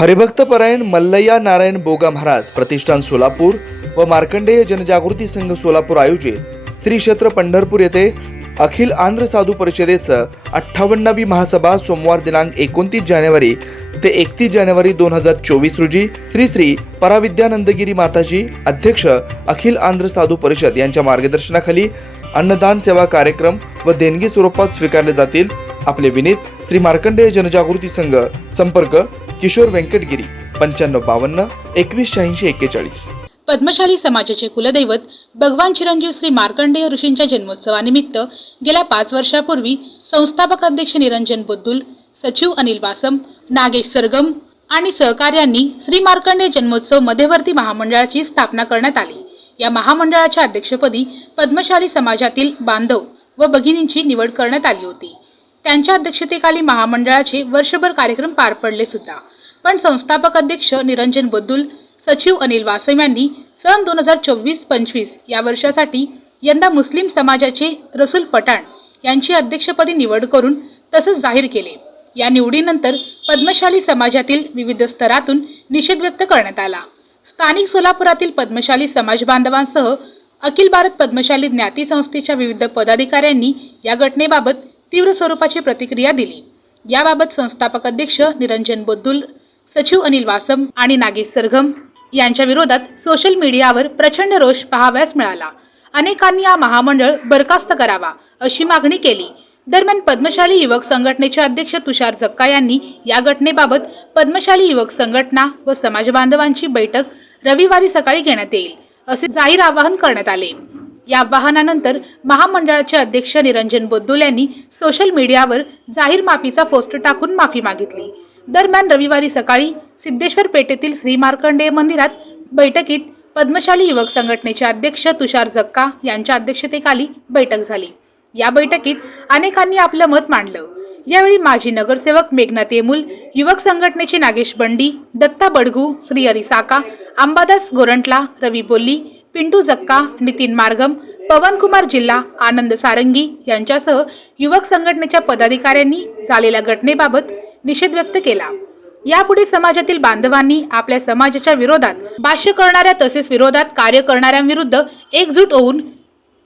हरिभक्तपरायण मल्लय्या नारायण बोगा महाराज प्रतिष्ठान सोलापूर व मार्कंडेय जनजागृती संघ सोलापूर आयोजित श्री क्षेत्र पंढरपूर येथे अखिल आंध्र साधू परिषदेचं अठ्ठावन्नावी महासभा सोमवार दिनांक एकोणतीस जानेवारी ते एकतीस जानेवारी दोन हजार चोवीस रोजी श्री श्री पराविद्यानंदगिरी माताजी अध्यक्ष अखिल आंध्र साधू परिषद यांच्या मार्गदर्शनाखाली अन्नदान सेवा कार्यक्रम व देणगी स्वरूपात स्वीकारले जातील. आपले विनीत श्री मार्कंडेय जनजागृती संघ संपर्क किशोर व्यंकटगिरी पंच्याण्णव बावन्न एकवीस शहाऐंशी एक्केचाळीस. पद्मशाली समाजाचे कुलदैवत भगवान चिरंजीव श्री मार्कंडेय ऋषींच्या जन्मोत्सवानिमित्त गेल्या पाच वर्षापूर्वी संस्थापक अध्यक्ष निरंजन बुद्धुल सचिव अनिल वासम नागेश सरगम आणि सहकार्यांनी श्री मार्कंडेय जन्मोत्सव मध्यवर्ती महामंडळाची स्थापना करण्यात आली. या महामंडळाच्या अध्यक्षपदी पद्मशाली समाजातील बांधव व भगिनींची निवड करण्यात आली होती. त्यांच्या अध्यक्षतेखाली महामंडळाचे वर्षभर कार्यक्रम पार पडले सुद्धा. पण संस्थापक अध्यक्ष निरंजन बद्दुल सचिव अनिल वासम यांनी सन दोन हजार चोवीस पंचवीस या वर्षासाठी यंदा मुस्लिम समाजाचे रसूल पठाण यांची अध्यक्षपदी निवड करून तसंच जाहीर केले. या निवडीनंतर पद्मशाली समाजातील विविध स्तरातून निषेध व्यक्त करण्यात आला. स्थानिक सोलापुरातील पद्मशाली समाज बांधवांसह अखिल भारत पद्मशाली ज्ञाती संस्थेच्या विविध पदाधिकाऱ्यांनी या घटनेबाबत तीव्र स्वरूपाची प्रतिक्रिया दिली. याबाबत संस्थापक अध्यक्ष निरंजन बोद्दुल सचिव अनिल वासम आणि नागेश सरगम यांच्या विरोधात सोशल मीडियावर प्रचंड रोष पहावयास मिळाला. अनेकांनी या महामंडळ बरखास्त करावा अशी मागणी केली. दरम्यान पद्मशाली युवक संघटनेचे अध्यक्ष तुषार जक्का यांनी या घटनेबाबत पद्मशाली युवक संघटना व समाज बांधवांची बैठक रविवारी सकाळी घेण्यात येईल असे जाहीर आवाहन करण्यात आले. या आवाहनानंतर महामंडळाचे अध्यक्ष निरंजन बोद्दुल यांनी सोशल मीडियावर जाहीर माफीचा पोस्ट टाकून माफी मागितली. दरम्यान रविवारी सकाळी सिद्धेश्वर पेठेतील श्री मार्कंडेय मंदिरात बैठकीत पद्मशाली युवक संघटनेचे अध्यक्ष तुषार जक्का यांच्या अध्यक्षतेखाली बैठक झाली. या बैठकीत अनेकांनी आपलं मत मांडलं. यावेळी माजी नगरसेवक मेघनाथ येमूल युवक संघटनेचे नागेश बंडी दत्ता बडगू श्री साका अंबादास गोरंटला रवी बोल्ली पिंटू जक्का नितीन मार्गम पवनकुमार जिल्हा आनंद सारंगी यांच्यासह युवक संघटनेच्या पदाधिकाऱ्यांनी झालेल्या घटनेबाबत निषेध व्यक्त केला. यापुढे समाजातील बांधवांनी आपल्या समाजाच्या विरोधात भाष्य करणाऱ्या तसेच विरोधात कार्य करणाऱ्यांविरुद्ध एकजूट होऊन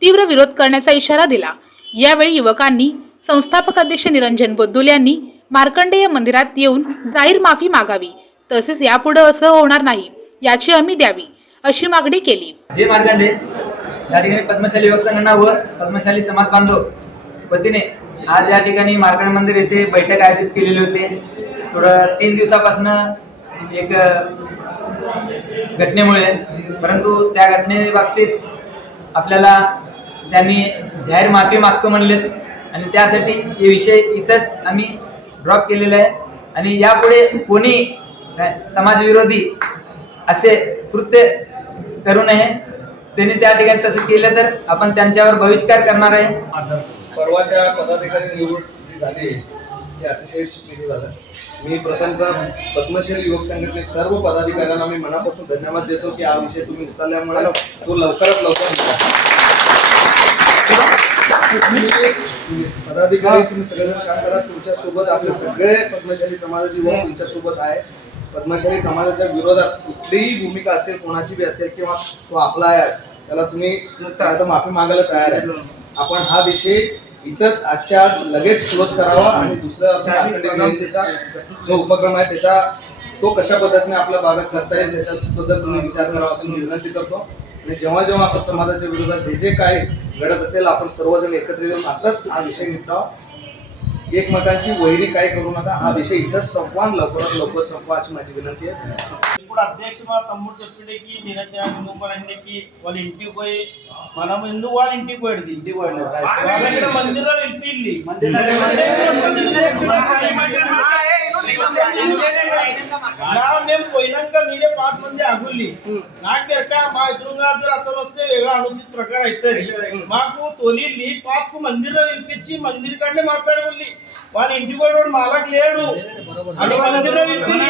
तीव्र विरोध करण्याचा इशारा दिला. यावेळी युवकांनी संस्थापक अध्यक्ष निरंजन बोद्दुल यांनी मार्कंडेय मंदिरात येऊन जाहीर माफी मागावी. तसेच यापुढे असं होणार नाही याची हमी द्यावी अशी मागणी केली. जे मार्कंडे या ठिकाणी पद्मशाली युवक संघटना व पद्मशाली समाज बांधव वतीने आज या ठिकाणी मार्कंड मंदिर येथे बैठक आयोजित केलेली होती. थोडं तीन दिवसापासून एक घटनेमुळे परंतु त्या घटनेबाबतीत आपल्याला त्यांनी जाहीर माफी मागतो म्हणलेत आणि त्यासाठी हे विषय इथंच आम्ही ड्रॉप केलेला आहे. आणि यापुढे कोणी समाजविरोधी असे कृत्य करू नये त्यांनी त्या ठिकाणी तसं केलं तर आपण त्यांच्यावर बहिष्कार करणार आहे. परवाच्या पदाधिकारी निवड जी झाली हे अतिशय चुकीचं झालं. मी प्रथमतः पद्मश्री युवक संघटने सर्व पदाधिकाऱ्यांना मी मनापासून धन्यवाद देतो की हा विषय तुम्ही उचलल्यामुळे तो लवकरात लवकर पदाधिकारी तुम्ही सगळेजण काम करा. तुमच्यासोबत आपले सगळे पद्मशाली समाजाचे युवक तुमच्यासोबत आहे. पद्मशाली समाजाच्या विरोधात कुठलीही भूमिका असेल कोणाची बी असेल किंवा तो आपला आहे त्याला तुम्ही माफी मागायला तयार आहे. आपण हा विषय इथंच आजच्या आज लगेच क्लोज करावा आणि दुसरा जो उपक्रम आहे त्याचा तो कशा पद्धतीने आपल्या भागात करता येईल त्याच्याबद्दल तुम्ही विचार करावा असं मी विनंती करतो. आणि जेव्हा जेव्हा आपण समाजाच्या विरोधात जे जे काय घडत असेल आपण सर्वजण एकत्र येऊन असंच हा विषय निपटावा एकमेकांशी वैरी काय करू नका हा विषय इथंच संपवा आणि लवकरात लवकर संपवा अशी माझी विनंती आहे धन्यवाद. ఇప్పుడు అధ్యక్ష మా తమ్ముడు చెప్పేకి నిరంజన ఇంటికి వాళ్ళ ఇంటికి పోయి మనం ఎందుకు వాళ్ళ ఇంటికి పోయేది ఇంటికి పోయింది మందిరం नाव नेमको इनंक मीरे पाच म्हणजे आगुल्ली नाट्यर का मा इतरुंगा जर आता नसते वेगळा अनुचित प्रकार ऐतरी మాకు తొలిల్లి పాస్కు మందిర్లో వినిపించి మందిర్ కంటే మాట్లాడుకుంది వాళ్ళ ఇంటి కూడా మాలకు లేడు అని మందిర్లో వినిపించి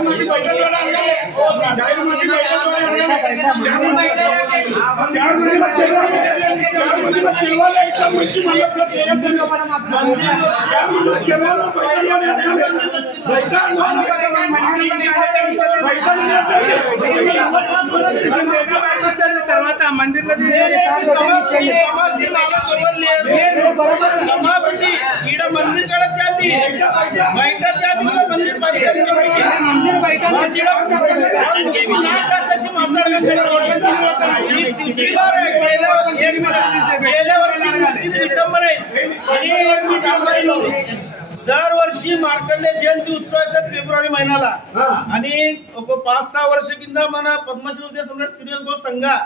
तुम्ही महत्त्वाचे मला मंदिर येऊन दिले. मला मंदिराला विचार दिला. हे मोबाईल उंडाले. సమాధి సమాధి నాగా దొరలేదు సమాధి ఈడ మందిర్ కాడ త్యాది బయట త్యాది కూడా మందిర్ బయట మందిర్ బయట दरवर्षी मार्कंड जयंती उत्सव येतात फेब्रुवारी महिन्याला. आणि पाच सहा वर्ष किंवा मला पद्मश्री उद्या सम्राट सुरेश भाऊ सांगा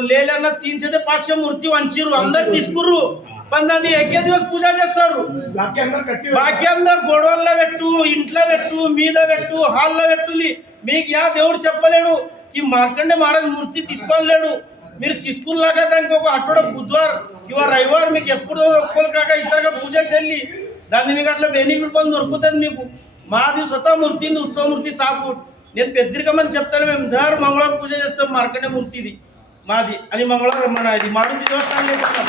लेल्यानं तीनशे ते पाचशे मूर्ती वांचिरू आमदार तिसपूर పందాన్ని యజ్ఞ చేసి పూజ చేస్తారు. బాకీ అందరు గొడవల్లో పెట్టు ఇంట్లో పెట్టు మీద పెట్టు హాల్లో పెట్టు మీకు యా దేవుడు చెప్పలేడు. ఈ మార్కండే మహారాజ్ మూర్తి తీసుకోలేడు. మీరు తీసుకున్నాక దానికి ఒక అటుడ బుధవారం ఇవ రవివారం మీకు ఎప్పుడు ఒక్కరు కాక ఇద్దరుగా పూజ చెల్లి దాన్ని మీకు అట్లా బెనిఫిట్ పని దొరుకుతుంది మీకు. మాది స్వత మూర్తి ఉత్సవమూర్తి సాపు నేను పెద్దరికమని చెప్తాను మేము దారు మంగళవారం పూజ చేస్తాం మార్కండే మూర్తిది. మాది అని మంగళవారం మన ఇది దేవస్థానం చేస్తాం.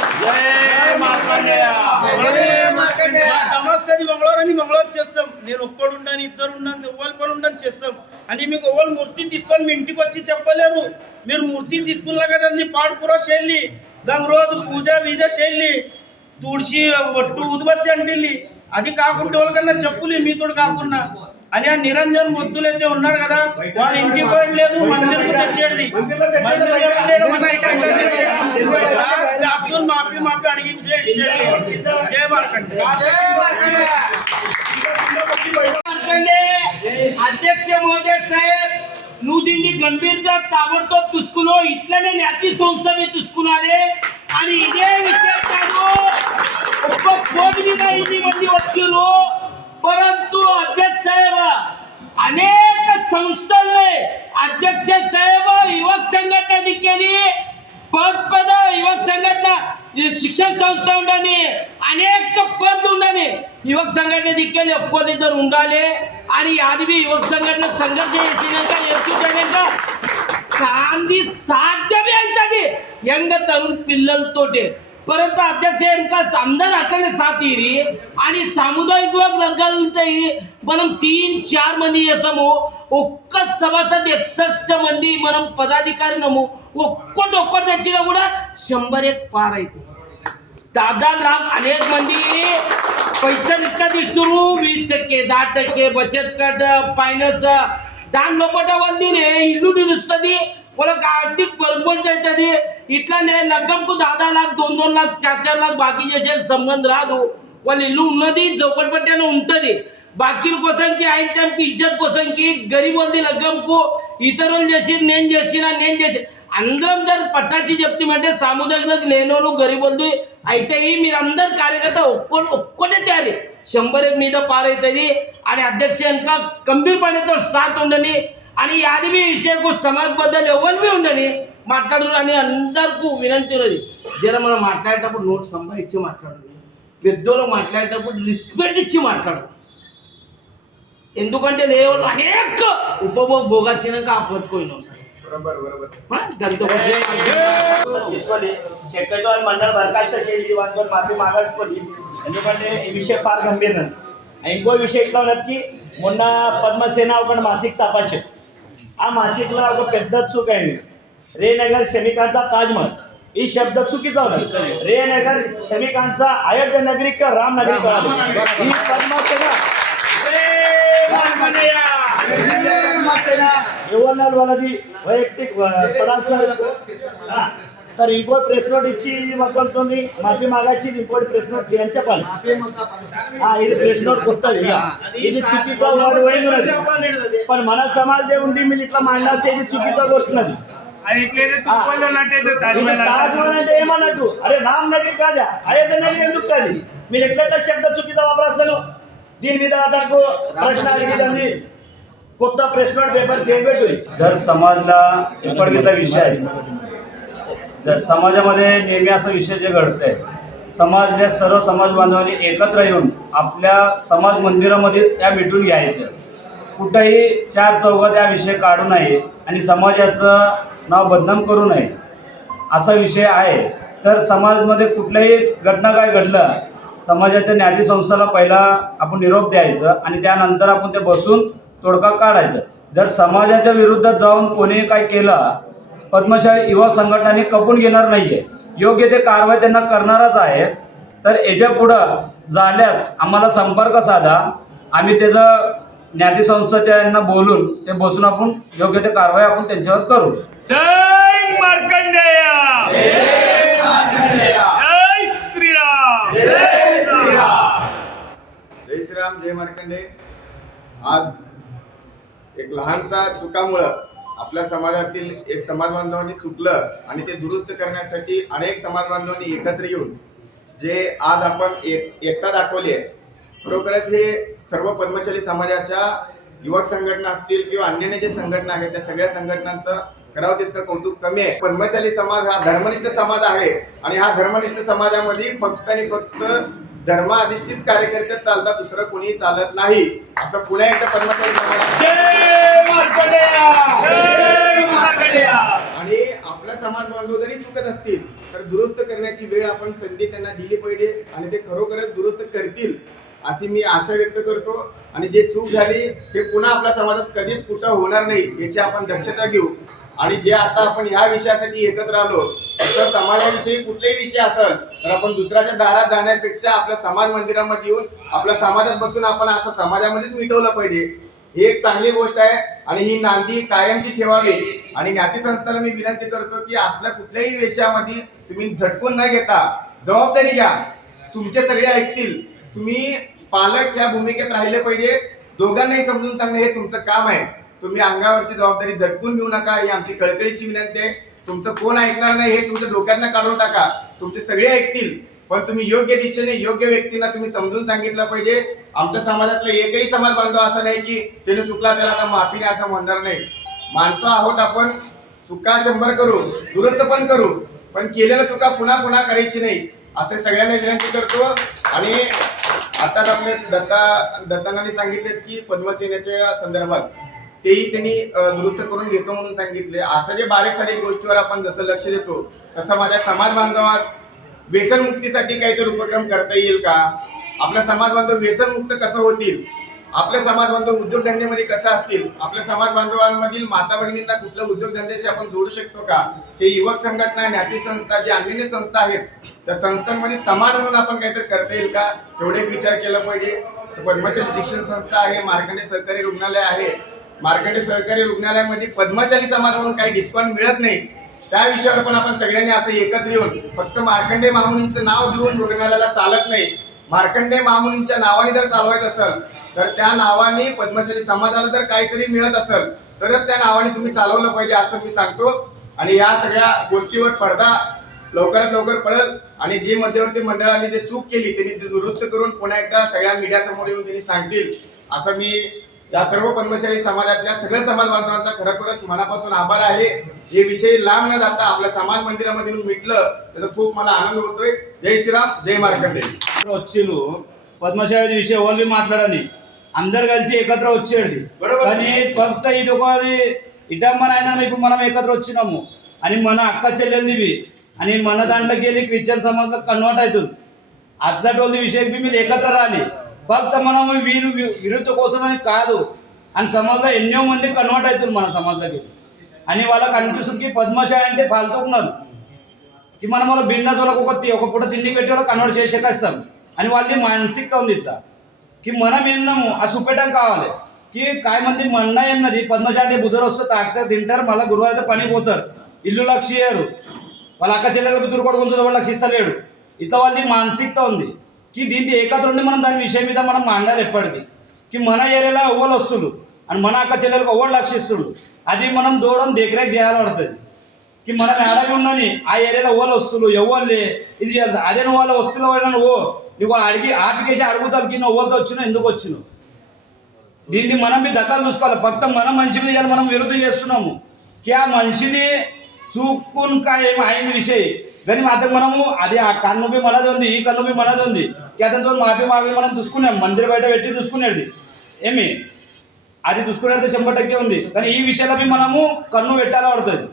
సమస్తది మంగళవారం అని మంగళవారం చేస్తాం. నేను ఒక్కడు ఉండని ఇద్దరు ఉండని ఎవరి పని ఉండని చేస్తాం. అని మీకు ఎవరు మూర్తి తీసుకొని మీ ఇంటికి వచ్చి చెప్పలేరు. మీరు మూర్తి తీసుకున్నా కదండి పాడుపుర శైలి. దాని రోజు పూజ వీజ శైలి. తుడిచి ఒట్టు ఉదుబత్తి అంటిల్లి. అది కాకుండా వాళ్ళకన్నా చెప్పులి మీతోడు కాకుండా అని ఆ నిరంజన్ ముద్దులైతే ఉన్నారు కదా వారి ఇంటికి పోయి లేదు మందిరకు తెచ్చేది. మాపి మాపి అడిగించేది అధ్యక్ష మోదీ సాహెబ్ నువ్వు దీన్ని గంభీరంగా తాబడతో చూసుకునో ఇట్లనే అతి సంస్థని చూసుకున్నారే అని ఇదే విషయం కాదు. ఒక్క కోటి మీద ఇన్ని మంది వచ్చారు परंतु अध्यक्ष साहेब अनेक संस्थांनी अध्यक्ष साहेब युवक संघटना केली पद पद युवक संघटना शिक्षण संस्था ఉండాలి अनेक पद ఉండాలి युवक संघटना देखील ఒక్కొనిద్దరు ఉండాలి आणि यादवी युवक संघटना సంఘర్ష చేసినాక ఎత్తుకనేక కాంది సాధ్యమే అవుతుంది యంగ్ తరుణ్ పిల్లలతోటి परंतु అధ్యక్ష ఇంకా అందరు అట్లనే సాతీరి అని సాముదాయిక వర్గాలు ఉంటాయి మనం తీన్ చార్ మంది చేస్తాము ఒక్క సభాసద్ ఎక్సెస్ట్ మంది మనం పదాధికారినము ఒక్కటి ఒక్కటి తెచ్చినా కూడా శంభర్ ఎక్ పార్ అవుతుంది दादा लाख अनेक मंदी पैसे विकत इस्तुरू वीस टक्के दहा टक्के बचत गट फायनान्स దాని లోపల వందిని ఇల్లు నిలుస్తుంది వాళ్ళకి ఆర్థిక పర్మనెంట్ అవుతుంది ఇట్లానే లగ్గంకు దాదా లాక్ దొన్ దొన్ లాక్ చార్ చార్ లాక్ బాకీ చేసే సంబంధం రాదు వాళ్ళ ఇల్లు ఉన్నది చౌకటి పట్టానే ఉంటుంది బాకీల కోసంకి అయిన టైంకి ఇజ్జత్ కోసంకి గరీబ్ ఉంది లగ్గంకు ఇతరులు చేసి నేను చేసిన నేను చేసి అందరం దాన్ని పట్టాచి చెప్తామంటే సాముదాయిక లేనోళ్ళు గరీబులది అయితే ఈ మీరందరు కార్యకర్త ఒక్కో ఒక్కటే తయారీ शंभर एक మీద పారైతుంది आणि अध्यक्ष यांना गंभीरपणे तो साथ ఉండని అని యాదవి విషయకు సమాజబద్ధలు ఎవరివి ఉండని మాట్లాడరు అని అందరికీ వినంతి ఉన్నది. జర మనం మాట్లాడేటప్పుడు నోట్ సంపాదించి మాట్లాడు పెద్దోళ్ళు మాట్లాడేటప్పుడు రిస్పెక్ట్ ఇచ్చి మాట్లాడు ఎందుకంటే దేవుడు అనేక ఉపభోగ భోగాచ్చినాక ఆ పొత్తుకొని ఉంటాయి शक्यतो आणि मंडळ बरखास्त शेळी वाचून माफी मागाच पडली ఎందుకంటే ఈ విషయం పార్ గంభీర్. ఇంకో విషయం ఎట్లా ఉన్నది? మొన్న పద్మసేన ఒక మాసిక్ చాపాచారు हा मासिकला अगं पेद्दत चूक आहे रेनगर श्रमिकांचा ताजमहल. ही शब्द चुकीचा होता. रेनगर श्रमिकांचा अयोध्या नगरी किंवा राम नगरी ही पद्मासेना. वैयक्तिक पदार्थ तर ఇంకోటి ప్రెస్ నోట్ ఇచ్చి ఇది మొత్తంతుంది మళ్ళీ మాకు వచ్చింది ఇంకోటి ప్రెస్ నోట్ అని చెప్పాలి. ఇది ప్రెస్ నోట్ కొత్తది ఇది చుట్టితో వాడు పోయింది పని మన సమాజం ఉంది మీరు ఇట్లా మాట్లాడితే ఇది చుట్టితో వస్తున్నది. తాజ్మహల్ అంటే ఏమన్నట్టు? అరే రామ్ నగరి కాదా? అయోధ్య నగరి ఎందుకు కాదు? మీరు ఎట్లట్లా శబ్ద చుట్టితో అసలు దీని మీద నాకు ప్రశ్న అడిగిందండి కొత్త ప్రెస్ నోట్ పేపర్ చేయబెట్టు. సర్ సమాజ్లా విషయాలు. जर समाजामध्ये नेहमी असा विषय जे घडतंय समाजल्या सर्व समाज बांधवांनी एकत्र येऊन आपल्या समाज मंदिरामध्ये त्या मिटून घ्यायचं. कुठंही चार चौघात या विषय काढू नये आणि समाजाचं नाव बदनाम करू नये असा विषय आहे. तर समाजमध्ये कुठल्याही घटना काय घडलं समाजाच्या न्याधी संस्थेला पहिला आपण निरोप द्यायचं आणि त्यानंतर आपण ते बसून तोडगा काढायचं. जर समाजाच्या विरुद्ध जाऊन कोणी काय केलं पद्मशाली युवा संघटनाने कपून घेणार नाही आहे योग्य ते कारवाई त्यांना करणारच आहे. तर याच्या पुढं झाल्यास आम्हाला संपर्क साधा. आम्ही त्याचं ज्ञाती संस्थेच्या यांना बोलून ते बसून आपण योग्य ते कारवाई आपण त्यांच्यावर करू. जय मार्कंडेय! जय श्रीराम! जय श्रीराम जय मार्कंडे आज एक लहानसा चुकामुळं आपल्या समाजातील एक समाज बांधवांनी चुकलं आणि ते दुरुस्त करण्यासाठी अनेक समाज बांधवांनी एकत्र येऊन जे आज आपण एक एकता दाखवली आहे खरोखरच हे सर्व पद्मशाली समाजाच्या युवक संघटना असतील किंवा अन्यान्य जे संघटना आहेत त्या सगळ्या संघटनांचं करावं तितकं कौतुक कमी आहे. पद्मशाली समाज हा धर्मनिष्ठ समाज आहे आणि हा धर्मनिष्ठ समाजामध्ये फक्त आणि फक्त धर्माधिष्ठित कार्यकर्ते चालतात दुसरं कोणी चालत नाही. असं पुण्या एकदा पद्मशाली समाज आणि आपला समाज बांधव जरी चुकत असतील तर दुरुस्त करण्याची वेळ आपण संधी त्यांना दिली पाहिजे आणि ते खरोखरच दुरुस्त करतील अशी मी आशा व्यक्त करतो. आणि जे चूक झाली ते पुन्हा आपल्या समाजात कधीच कुठं होणार नाही याची आपण दक्षता घेऊ. आणि जे आता आपण ह्या विषयासाठी एकत्र आलो तर समाजाविषयी कुठलेही विषय असेल तर आपण दुसऱ्याच्या दारात जाण्यापेक्षा आपल्या समाज मंदिरामध्ये येऊन आपल्या समाजात बसून आपण असं समाजामध्येच मिटवलं पाहिजे. ही एक चांगली गोष्ट आहे आणि ही नांदी कायमची ठेवावी. आणि ज्ञाती संस्थेला मी विनंती करतो की आपल्या कुठल्याही विषयामध्ये तुम्ही झटकून न घेता जबाबदारी घ्या. तुमचे सगळे ऐकतील. तुम्ही पालक या भूमिकेत राहिले पाहिजे. दोघांनाही समजून सांगणं हे तुमचं काम आहे. तुम्ही अंगावरची जबाबदारी झटकून घेऊ नका. ही आमची कळकळीची विनंती आहे. तुमचं कोण ऐकणार नाही हे तुमच्या डोक्यातनं काढून टाका. तुमचे सगळे ऐकतील. पण तुम्ही योग्य दिशेने योग्य व्यक्तींना तुम्ही समजून सांगितलं पाहिजे. आमच्या समाजातला एकही समाज बांधव असा नाही की त्याने चुकला त्याला आता माफी नाही असं म्हणणार नाही. माणसं आहोत आपण. चुका शंभर करू दुरुस्त पण करू. पण केलेल्या चुका पुन्हा पुन्हा करायची नाही. असे सगळ्यांना विनंती करतो. आणि आताच आपले दत्ता दत्तानाने सांगितले की पद्मसेनेच्या संदर्भात. तेही त्यांनी दुरुस्त करून घेतो म्हणून सांगितले. असं जे बारीक सारीक गोष्टीवर आपण जसं लक्ष देतो तसं माझ्या समाज बांधवात व्यसनमुक्तीसाठी काहीतरी उपक्रम करता येईल का? आपला समाज बांधव व्यसनमुक्त कसं होतील? आपले समाज बांधव उद्योगधंद्यामध्ये कसं असतील? आपल्या समाज बांधवांमधील माता भगिनींना कुठल्या उद्योगधंद्याशी आपण जोडू शकतो का? हे युवक संघटना ज्ञाती संस्था जी अन्य संस्था आहेत त्या संस्थांमध्ये समाज म्हणून आपण काहीतरी करता येईल का? तेवढे विचार केला पाहिजे. तर शिक्षण संस्था आहे मार्कंडे सहकारी रुग्णालय आहे. मार्कंडे सहकारी रुग्णालयामध्ये पद्मशाली समाज म्हणून काही डिस्काउंट मिळत नाही. त्या विषयावर पण आपण सगळ्यांनी असं एकत्र येऊन फक्त मार्कंडे मामुनींचं नाव देऊन रुग्णालयाला चालत नाही. मार्कंडे मामुनींच्या नावाने जर चालवायचं असेल तर त्या नावाने पद्मशाली समाजाला जर काहीतरी मिळत असेल तरच त्या नावाने तुम्ही चालवलं पाहिजे असं मी सांगतो. आणि या सगळ्या गोष्टीवर पडदा लवकरात लवकर पडेल. आणि जी मध्यवर्ती मंडळाने जे चूक केली त्यांनी ते दुरुस्त करून पुन्हा एकदा सगळ्या मीडियासमोर येऊन त्यांनी सांगतील असं मी या सर्व पद्मशाली समाजातल्या सगळ्या समाज बांधवांचा खरोखरच मनापासून आभार आहे हे विषय लांब न जाता आपल्या समाज मंदिरामध्ये येऊन मिटलं त्याचा खूप मला आनंद होतोय जय श्रीराम जय मार्कंडे వచ్చిలు పద్మశాలి విషయం ఓన్లీ మాట్లాడని అందరు కలిసి ఏకత్ర వచ్చేది కానీ ఫక్త ఇది ఒక ఇటమ్మని అయినా ఇప్పుడు మనం ఏకత్ర వచ్చినాము అని మన అక్క చెల్లెలివి అని మన దాంట్లోకి వెళ్ళి క్రిస్టియన్ సమాజంలో కన్వర్ట్ అవుతుంది అట్లాంటి విషయం మీరు ఏకత్ర రాలి భక్త మనము వీరు విరుద్ధ కోసమని కాదు. అని సమాజంలో ఎన్నో మంది కన్వర్ట్ అవుతుంది మన సమాజంలోకి అని వాళ్ళకి అనిపిస్తుంది పద్మశాలి అంటే పాల్తోకున్నారు మనం వాళ్ళ బిజినెస్ వాళ్ళకి ఒక ఒక పూట తిండి పెట్టి వాళ్ళకి కన్వర్ట్ చేసే అని వాళ్ళది మానసికత ఉంది ఇట్లా. మనం ఏమన్నాము ఆ సుపెట్టం కావాలి. కి కాయమంది మన్న ఏమన్నది పద్మశాంతి బుధుడు వస్తే తాకుతారు తింటారు మళ్ళీ గురువారు అయితే పని పోతారు. ఇల్లు లక్ష ఇయ్యరు. వాళ్ళ అక్క చెల్లెలకు తురుకొడుకుంటుంది వాళ్ళకి ఇస్తలేడు. ఇట్లా వాళ్ళది మానసికత ఉంది. की దీంట్లో ఉండి మనం దాని విషయం మీద మనం మాండాలి ఎప్పటికీ కి మన ఏరియాలో ఓళ్ళు వస్తుడు అండ్ మన అక్క చెల్లెలకు ఓళ్ళు లక్షిస్తుడు అది మనం దూడం దగ్గరేక్ చేయాలడుతుంది కి మనం ఏడాది ఉన్నని ఆ ఏరియాలో ఓళ్ళు వస్తులు ఎవరు ఇది చేయాలి అదే నువ్వు వాళ్ళ వస్తువులు వాళ్ళని ఓ నువ్వు అడిగి ఆపికేసి అడుగుతావు కింద నువ్వు ఎవరితో వచ్చినావు ఎందుకు వచ్చినావు దీన్ని మనం మీ దగ్గర చూసుకోవాలి. భక్త మన మనిషి మీద మనం విరుద్ధం చేస్తున్నాము. కి ఆ మనిషిది చూక్కున్ ఏమి అయిన అయింది విషయం? కానీ మాత్రం మనము అది ఆ కన్నుపి మనది ఉంది ఈ కన్నుపి మనది ఉంది. అతనితో మాపి మాపి మనం చూసుకున్నాం మందిర బయట పెట్టి చూసుకునేది. ఏమి? అది చూసుకునేది శంభర్ టక్కే ఉంది. కానీ ఈ విషయాలపై మనము కన్ను పెట్టాలా పడుతుంది.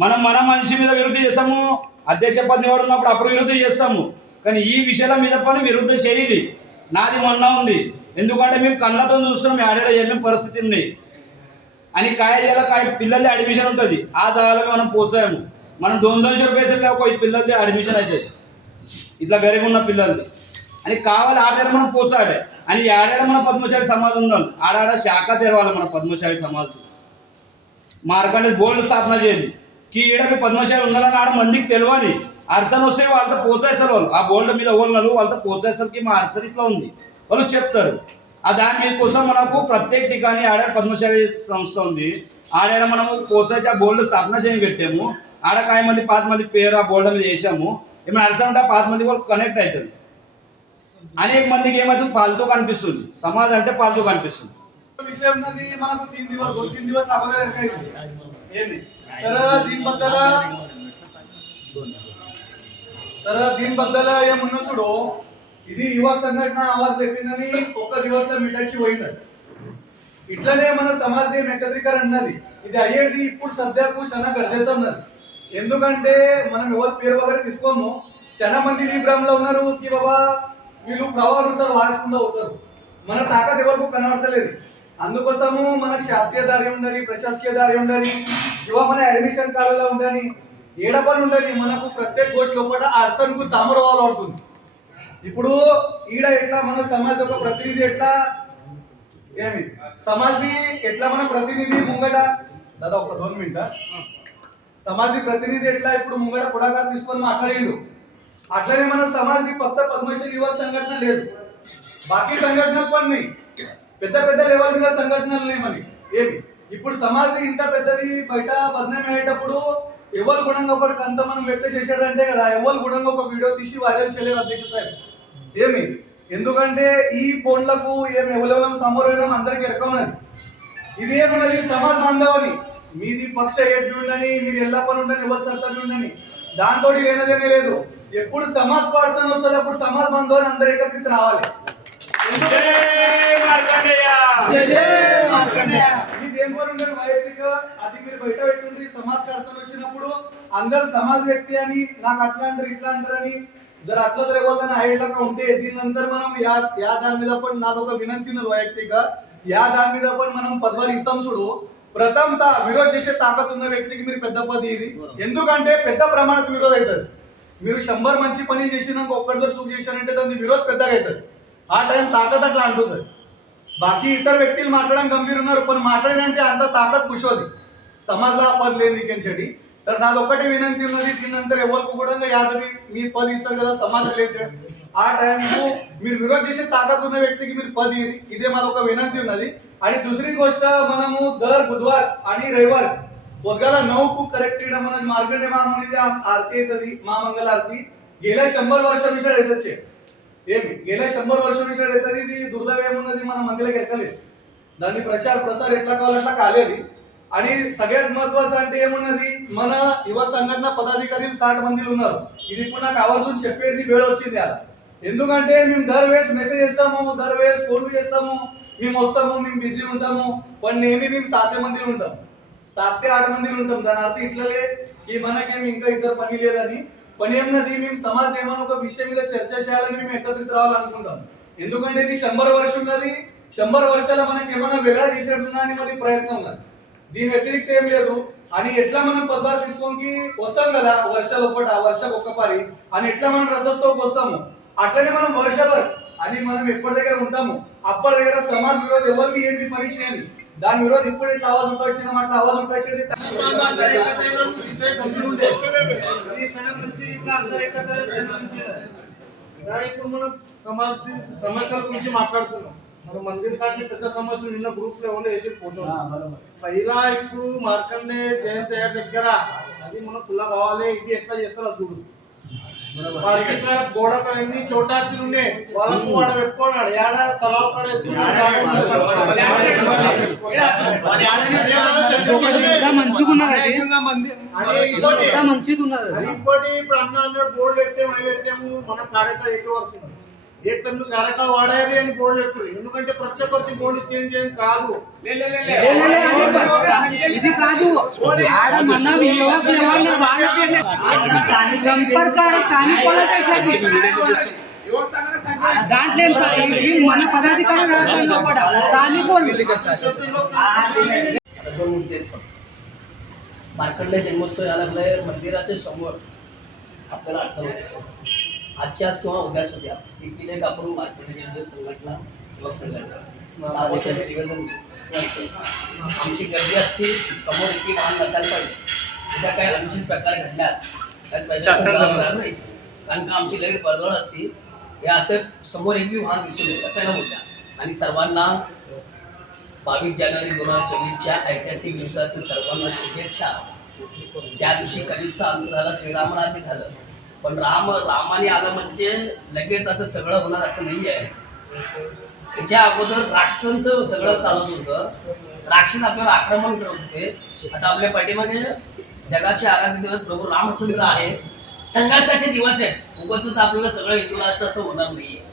మనం మన మనిషి మీద విరుద్ధి చేస్తాము అధ్యక్ష పదవి వాడు ఉన్నప్పుడు అప్పుడు విరుద్ధి చేస్తాము. కానీ ఈ విషయాల మీద పని విరుద్ధ చేయది నాది మొన్న ఉంది. ఎందుకంటే మేము కళ్ళతో చూస్తున్నాం ఆడేడ ఏమేమి పరిస్థితి ఉంది అని కాయ కాయ పిల్లలది అడ్మిషన్ ఉంటుంది. ఆ జాగాలకి మనం పోసాము మనం దొంగ దొంగ రూపాయలు ఒక పిల్లలది అడ్మిషన్ అవుతుంది ఇట్లా గరీబ్ ఉన్న పిల్లలది అని కావాలి ఆడాడ మనం పోసాడే అని ఆడాడ మన పద్మశాలి సమాజం ఉందాం ఆడాడ శాఖ తెరవాలి మన పద్మశాలి సమాజం మార్కండే బోర్డు స్థాపన చేయాలి కి ఈడకి పద్మశాలి ఉండాలని ఆడ మందికి తెలియని అర్చన వస్తే వాళ్ళతో పోసేస్తారు వాళ్ళు ఆ బోర్డు మీద ఓళ్ళు వాళ్ళతో పోసేసరికి మా అర్చన ఇట్లా ఉంది వాళ్ళు చెప్తారు ఆ దాని మీద కోసం మనకు ప్రత్యేక టికాని ఆడ పద్మశాలి సంస్థ ఉంది ఆడాడ మనము పోసేసి ఆ బోర్డు స్థాపన చేయని పెట్టాము ఆడ కాయ మంది పాత మంది పేర బోల్డర్లు చేసాము ఏమైనా అర్థం ఉంటే పాత మంది వాళ్ళు కనెక్ట్ అవుతుంది అనేక మందికి ఏమవుతుంది పాలతో కనిపిస్తుంది సమాజం అంటే పాలతో కనిపిస్తుంది विषय मला तीन दिवस दोन तीन दिवस अगोदर तर दिनबद्दल तर दिनबद्दल हे म्हणणं सोडो ఇది యువ సంఘటన ఆవాజ్ చెప్పిందని ఒక్క దివసలో మీటర్చి పోయిందని ఇట్లనే మన సమాజం ఏం అన్నది ఇది అయ్యేది ఇప్పుడు సద్యకు చాలా గర్జేసన్నది ఎందుకంటే మనం ఎవరు పేరు వగైరే తీసుకోము. చాలా మంది ఈ భ్రమలో ఉన్నారు కి బాబా వీళ్ళు ప్రభావానుసారం వాడకుండా అవుతారు. మన తాకత్ ఎవరికి కనబడతలేదు. అందుకోసము మనకు శాస్త్రీయ దారి ఉండాలి ప్రశాస్త్రీయ దారి ఉండాలి ఇవ మన అడ్మిషన్ కాలంలో ఉండాలి ఏడ పని ఉండాలి మనకు ప్రత్యేక గోష్ఠి లోపల అర్సన్కు సమరవాలు అవుతుంది. ఇప్పుడు ఈడ ఎట్లా మన సమాజ యొక్క ప్రతినిధి ఎట్లా? ఏమి? సమాజ్ది ఎట్లా మన ప్రతినిధి ముంగట? దాదా ఒక దోన్ మినిటా సమాజ ప్రతినిధి ఎట్లా ఇప్పుడు ముంగడ పుడాకాలు తీసుకొని మాట్లాడిండు? అట్లనే మన సమాజ్ది కొత్త పద్మశ్రీ యువ సంఘటన లేదు. బాకీ సంఘటనలు కొన్ని పెద్ద పెద్ద లెవెల్ మీద సంఘటనలు లేవని ఏమి ఇప్పుడు సమాజ్ది ఇంత పెద్దది బయట బదనం అయ్యేటప్పుడు ఎవరు గుణంగా ఒకటి కంత మనం వ్యక్త చేశాడంటే కదా ఎవరు గుణంగా ఒక వీడియో తీసి వైరల్ చేయలేదు అధ్యక్ష సార్. ఏమి? ఎందుకంటే ఈ ఫోన్లకు ఏమి ఎవరెవరం సమూహం అందరికీ రకమైనది ఇది ఏమన్నది సమాజ్ బాంధవని. మీది పక్ష ఏపీడని మీది ఎల్ల పని ఉండని ఎవరు సర్తని దాంతో లేనదేనే లేదు. ఎప్పుడు సమాజ్ పాఠశాల వస్తుంది అప్పుడు సమాజ్ బంధువులు అందరూ ఏకత్రిత రావాలి. మీదేం కోరుండరు వైయక్తిక? అది మీరు బయట పెట్టుండ్రి సమాజ్ కర్తలు వచ్చినప్పుడు అందరు సమాజ్ వ్యక్తి అని నాకు అట్లా అంటారు ఇట్లా అంటారు అని జర అట్లా జరగవాలని ఐడియాగా ఉంటే దీని అందరు మనం యా దాని మీద నాదొక వినంతి ఉన్నది వైయక్తిక. యా దాని మీద మనం పద్వారు ఇస్తాం చూడు. ప్రథమత విరోధ చేసే తాకత్ ఉన్న వ్యక్తికి మీరు పెద్ద పది ఇది ఎందుకంటే పెద్ద ప్రమాణకు విరోధ అవుతుంది. మీరు శంబర్ మంచి పని చేసినాక ఒక్కరిద్దరు చూపు చేశారంటే దాని విరోధ పెద్దగా అవుతుంది. ఆ టైం తాకత్ అట్లా అంటుంది. బాకీ ఇతర వ్యక్తులు మాట్లాడడం గంభీరు ఉన్నారు. కొన్ని మాట్లాడినంటే అంత తాకత్ కుషోది సమాజ పది లేని దిక్కించండి సార్ నాది ఒక్కటి వినంతి ఉన్నది. దీనంతా ఎవరికి కూడా యాదవి? మీ పది ఇస్తారు కదా సమాజం రిలేటెడ్ ఆ టైంలో మీరు విరోధ చేసే తాకత్ ఉన్న వ్యక్తికి మీరు పది ఇదే మాది ఒక వినంతి ఉన్నది. आणि दुसरी गोष्ट मनमू दर बुधवार आणि रविवार बोधगाला नऊ कू करेक्टेड म्हणून मार्केट महामुनी आरती येत महामंगल आरती. गेल्या शंभर वर्षानुसार येतच आहे गेल्या शंभर वर्षानुसार येत ती दुर्दैव म्हणून ती मला मंदिरात घेतली आणि प्रचार प्रसार एटला काल एटला काले आणि सगळ्यात महत्वाचं ते म्हणून ती मन युवक संघटना पदाधिकारी साठ मंदिर उन्नर पुन्हा కూడా నాకు ती वेळ వేళ వచ్చింది हिंदू कांटे मी దర్ వేస్ मेसेज చేస్తాము दरवेळेस फोन ఫోన్లు చేస్తాము మేము వస్తాము మేము బిజీ ఉంటాము వన్ ఏమి మేము సాతే మంది ఉంటాం. సాతే ఆట మంది ఉంటాం. దాని అర్థం ఇట్లలే ఈ మనకేం ఇంకా ఇద్దరు పని లేదని. పని ఏమన్నది మేము సమాజ ఏమన్నా ఒక విషయం మీద చర్చ చేయాలని మేము ఎక్కడికి రావాలనుకుంటాం. ఎందుకంటే ఇది శంబర్ వర్ష ఉన్నది శంబర్ వర్షాల మనకి ఏమైనా వెగా చేసేట్టున్నా అని మరి ప్రయత్నం ఉన్నది. దీని వ్యతిరేకత ఏం లేదు. అని ఎట్లా మనం పద్దాలు తీసుకోకి వస్తాం కదా వర్షాలు ఒకటి ఆ వర్షం ఒక్కపారి అని ఎట్లా మనం రద్దస్తోకి వస్తాము? అట్లనే మనం వర్ష అని మనం ఎప్పటి దగ్గర ఉంటాము అప్పటి దగ్గర సమాజ విరోధ ఎవరిని ఏంటి పని చేయాలి దాని విరోధ ఇప్పుడు ఇట్లా ఆవాజ్ ఉంటా అట్లా ఆవాజ్ ఉంటా ఇప్పుడు మనం సమాజ సమస్యల గురించి మాట్లాడుతున్నాం మనం మందిర్ కానీ పెద్ద సమస్యలు నిన్న గ్రూప్లో ఎవరు వేసి పోతున్నాం పైలా ఇప్పుడు మార్కండే జయంత దగ్గర అది మనం పుల్ల కావాలి ఇది ఎట్లా చేస్తారు అది చూడు. వారి కింద గోడ పైన చోటాత్రునే వాళ్ళకు వాడ పెట్టుకున్నాడు. ఏడ తలా మంచిగా ఉన్నది ఇంకోటి ఇప్పుడు అన్న అన్నాడు బోర్డు పెట్టాము మన కార్యక్రమం ఎక్కువ వస్తుంది? ఏ తను కార్యక్రమం వాడాలి అని బోర్డు పెడుతుంది ఎందుకంటే ప్రతి ఒక్కరికి బోర్డు చేంజ్ చేయడం కాదు ఇది కాదు ఆడ మన యువకులు ఎవరు వాళ్ళకే సంపర్క ఆడ స్థానిక వాళ్ళకే సార్ దాంట్లో ఏం సార్ ఈ మన పదాధికారులు రాష్ట్రంలో కూడా స్థానిక వాళ్ళు दोन मुद्दे आहेत फक्त. मार्कंडे जन्मोत्सव यायला लागलाय मंदिराच्या समोर आपल्याला अडचण होते सर. आजच्या आज किंवा उद्याच उद्या सी पी लेख आपण मार्कंडे जन्मोत्सव संघटना युवक संघटना? ताबडतोब निवेदन. आमची गर्दी असती समोर एकी वाहन नसायला पाहिजे. उद्या काही अनुचित प्रकार घडल्यास त्यात प्रशासन जबाबदार नाही. कारण का आमची लगेच बळदळ असती. हे असं समोर एक बी वाहन दिसून येतं पहिला मुद्दा आणि सर्वांना बावीस जानेवारी दोन हजार चोवीसच्या ऐतिहासिक दिवसाच्या सर्वांना शुभेच्छा. त्या दिवशी कलियुगचा अंत झाला श्रीराम राज्य झालं. पण राम रामाने आलं म्हणजे लगेच आता सगळं होणार असं नाही आहे त्याच्या अगोदर राक्षसांचं सगळं चालत होतं. राक्षस आपल्यावर आक्रमण करत होते. आता आपल्या पाठीमागे जगाचे आराध्य दिवस प्रभू रामचंद्र आहे. संघर्षाचे दिवस आहेत. उगाच आपल्याला सगळं हिंदू राष्ट्र असं होणार नाहीये.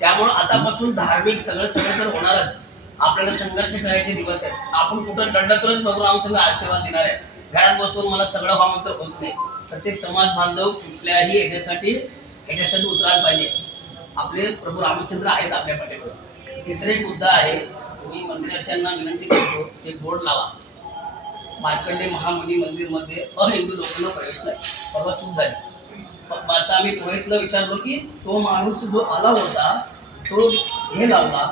त्यामुळं आतापासून धार्मिक सगळं सगळं तर होणारच. आपल्याला संघर्ष करायचे दिवस आहेत. आपण कुठं लढतच प्रभू रामचंद्र आशीर्वाद देणार आहे. घरात बसून मला सगळं व्हावं तर होत नाही. प्रत्येक समाज बांधव कुठल्याही याच्यासाठी याच्यासाठी उतरायला पाहिजे. आपले प्रभू रामचंद्र आहेत आपल्या पाठीवर तिसरा एक मुद्दा आहे मी मंदिराच्यांना विनंती करतो एक बोर्ड लावा. मार्कंडे महामुनी मंदिरमध्ये अहिंदू लोकांना प्रवेश नाही. परवा चूक झाली. आता आम्ही पुरोहितला विचारलो की तो माणूस जो आला होता तो हे लावला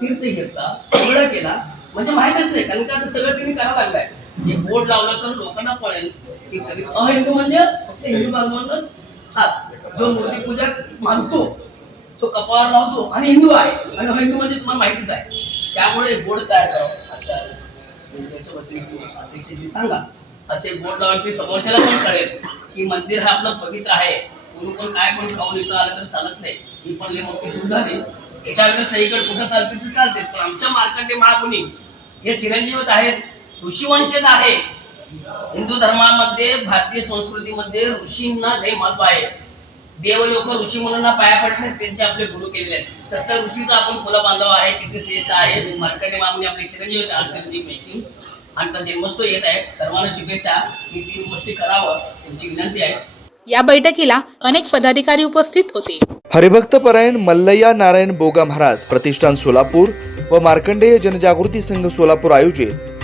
तीर्थ घेतला सगळं केला म्हणजे माहीतच नाही कारण का आता सगळं त्यांनी करायला आहे हे बोर्ड लावला तर लोकांना पळेल की अहिंदू म्हणजे फक्त हिंदू बांधवांनाच हात जो मूर्ती पूजा मानतो तो कपाळावर लावतो आणि हिंदू आहे. आणि हिंदू म्हणजे तुम्हाला माहितीच आहे. त्यामुळे बोर्ड तयार करावं अच्छा अध्यक्षजी सांगा असे बोर्ड लावले की समोरच्याला पण कळेल की मंदिर हा आपलं पवित्र आहे. कोणी पण काय पण खाऊन येतो आलं तर चालत नाही. ही पण लई मोठी चूक झाली याच्यावर सगळीकडे कुठं चालते ते चालते. पण आमच्या मार्कंडे महामुनी हे चिरंजीवत आहेत. ऋषीवंशज आहे. हिंदू धर्मामध्ये भारतीय संस्कृतीमध्ये ऋषींना लय महत्त्व आहे. देवलोक ऋषी मुलांना पाया पडले त्यांचे आपले गुरु केलेले आहेत. तसल्या ऋषीचा आपण फुलं बांधव आहे किती श्रेष्ठ आहे. मार्कंडे मामुनी आपले चिरंजीव आहेत आठ चिरंजीव पैकी आणि त्या जन्मोत्सव येत आहे. सर्वांना शुभेच्छा. ही तीन गोष्टी करावं त्यांची विनंती आहे. या बैठकीला अनेक पदाधिकारी उपस्थित होते. हरिभक्त परायण मल्लय्या नारायण बोगा महाराज प्रतिष्ठान सोलापूर व मार्कंडेय जनजागृती संघ सोलापूर आयोजित